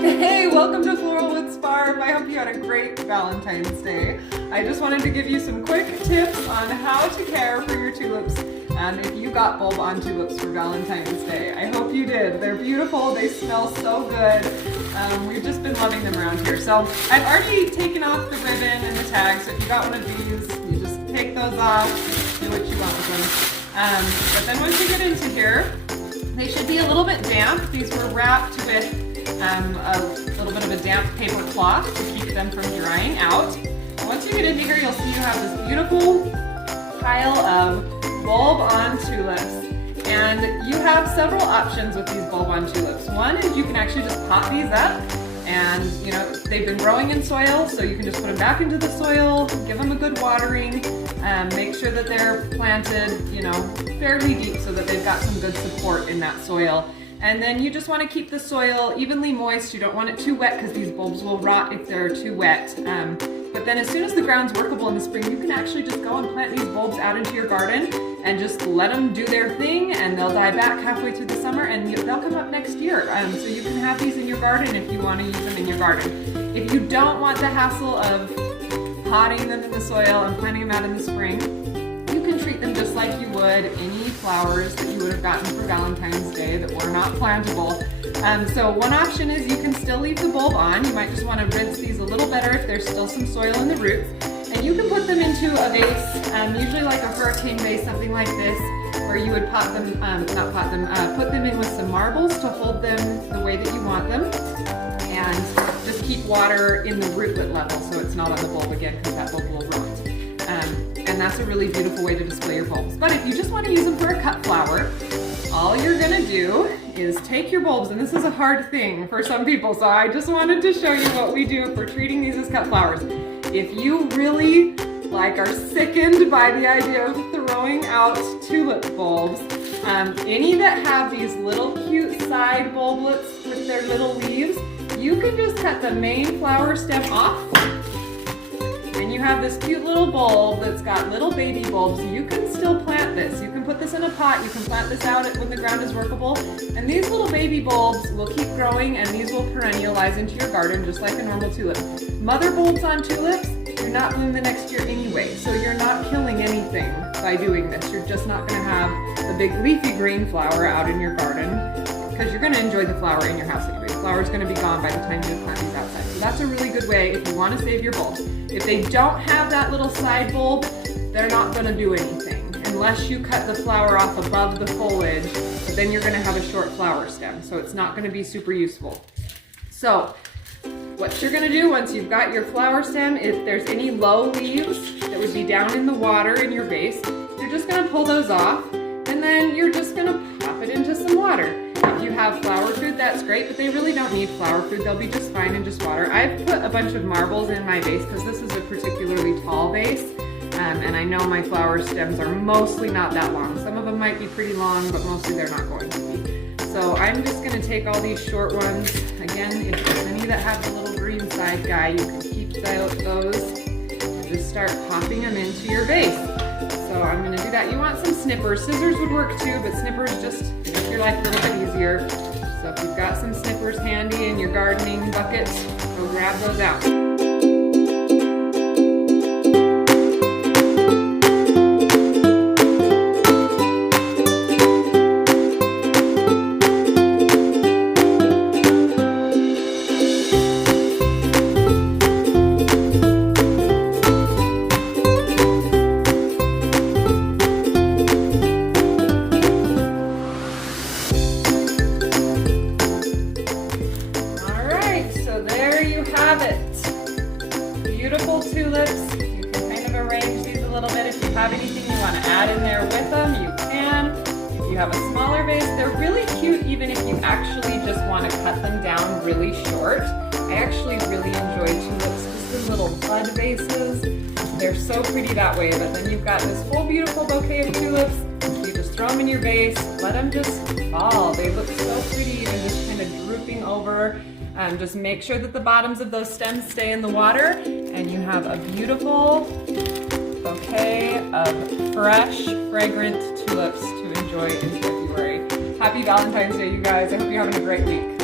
Hey, welcome to Floral with Sparv. I hope you had a great Valentine's Day. I just wanted to give you some quick tips on how to care for your tulips if you got bulb on tulips for Valentine's Day. I hope you did. They're beautiful, they smell so good. We've just been loving them around here. So I've already taken off the ribbon and the tag, so if you got one of these, you just take those off, do what you want with them. But then once you get into here, they should be a little bit damp. These were wrapped with a little bit of a damp paper cloth to keep them from drying out. And once you get into here, you'll see you have this beautiful pile of bulb on tulips. And you have several options with these bulb on tulips. One is you can actually just pot these up, and you know they've been growing in soil, so you can just put them back into the soil, give them a good watering, make sure that they're planted, you know, fairly deep so that they've got some good support in that soil. And then you just want to keep the soil evenly moist. You don't want it too wet because these bulbs will rot if they're too wet. But then as soon as the ground's workable in the spring, you can actually just go and plant these bulbs out into your garden and just let them do their thing, and they'll die back halfway through the summer and they'll come up next year. So you can have these in your garden if you want to use them in your garden. If you don't want the hassle of potting them in the soil and planting them out in the spring, you can treat them just like you would any flowers that you would have gotten for Valentine's Day that were not plantable. So one option is you can still leave the bulb on. You might just want to rinse these a little better if there's still some soil in the roots. And you can put them into a vase, usually like a hurricane vase, something like this, where you would put them in with some marbles to hold them the way that you want them. And just keep water in the rootlet level so it's not on the bulb again, because that bulb will rot. And that's a really beautiful way to display your bulbs. But if you just want to use them for a cut flower, all you're gonna do is take your bulbs, and this is a hard thing for some people, so I just wanted to show you what we do for treating these as cut flowers. If you really are sickened by the idea of throwing out tulip bulbs, any that have these little cute side bulblets with their little leaves, you can just cut the main flower stem off, and you have this cute little bulb that's got little baby bulbs. You can still plant this. You can put this in a pot. You can plant this out when the ground is workable. And these little baby bulbs will keep growing, and these will perennialize into your garden just like a normal tulip. Mother bulbs on tulips do not bloom the next year anyway, so you're not killing anything by doing this. You're just not going to have the big leafy green flower out in your garden, because you're going to enjoy the flower in your house anyway. The flower is going to be gone by the time you plant these outside. So that's a really good way if you want to save your bulbs. If they don't have that little side bulb, they're not going to do anything unless you cut the flower off above the foliage, but then you're going to have a short flower stem, so it's not going to be super useful. So what you're going to do once you've got your flower stem, if there's any low leaves that would be down in the water in your vase, you're just going to pull those off, and then you're just going to pop it into some water. If you have flower food, that's great, but they really don't need flower food. They'll be just fine in just water. I've put a bunch of marbles in my vase because this is a particularly tall vase, and I know my flower stems are mostly not that long. Some of them might be pretty long, but mostly they're not going to be. So I'm just going to take all these short ones. Again, if there's any that have the little green side guy, you can keep those and just start popping them into your vase. So I'm going to do that. You want some snippers. Scissors would work too, but snippers just make your life a little bit easier. So if you've got some snippers handy in your gardening buckets, go grab those out. Beautiful tulips. You can kind of arrange these a little bit. If you have anything you want to add in there with them, you can. If you have a smaller vase, they're really cute even if you actually just want to cut them down really short. I actually really enjoy tulips just in little bud vases. They're so pretty that way, but then you've got this whole beautiful bouquet of tulips. You just throw them in your vase, let them just fall. They look so pretty even just kind of drooping over. Just make sure that the bottoms of those stems stay in the water, and you have a beautiful bouquet of fresh, fragrant tulips to enjoy in February. Happy Valentine's Day, you guys. I hope you're having a great week.